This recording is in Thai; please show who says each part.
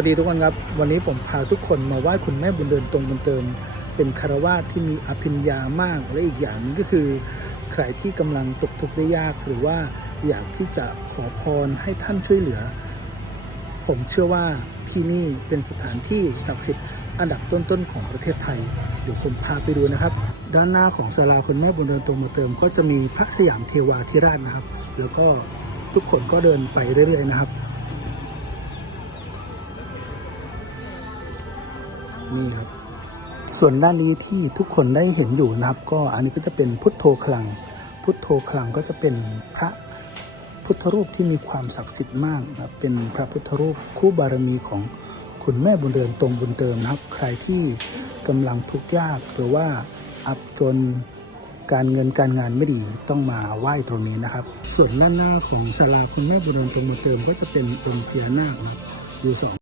Speaker 1: วัสดีทุกคนครับ วันนี้ผมพาทุกคนมาไหว้คุณแม่บุญเดินตรงบุญเติม เป็นคารวาสที่มีอภิญญามากและอีกอย่างนึงก็คือ ใครที่กำลังตกทุกข์ได้ยากหรือว่าอยากที่จะขอพรให้ท่านช่วยเหลือ ผมเชื่อว่าที่นี่เป็นสถานที่ศักดิ์สิทธิ์อันดับต้นๆของประเทศไทย เดี๋ยวผมพาไปดูนะครับ ด้านหน้าของศาลาคุณแม่บุญเดินตรงมาเติม ก็จะมีพระสยามเทวาธิราชนะครับ แล้วก็ทุกคนก็เดินไปเรื่อยๆนะครับ นี่ครับ ส่วนด้านนี้ที่ทุกคนได้เห็นอยู่นะครับ ก็อันนี้ก็จะเป็นพุทโธคลัง พุทโธคลังก็จะเป็นพระพุทธรูปที่มีความศักดิ์สิทธิ์มากนะครับเป็นพระพุทธรูปคู่บารมีของคุณแม่บุญเดินตรงบุญเติมนะครับ ใครที่กำลังทุกข์ยากหรือว่าอับจนการเงินการงานไม่ดีต้องมาไหว้ตรงนี้นะครับ ส่วนด้านหน้าของศาลาคุณแม่บุญเดินตรงบุญเติมก็จะเป็นองค์พญานาคนะอยู่สอง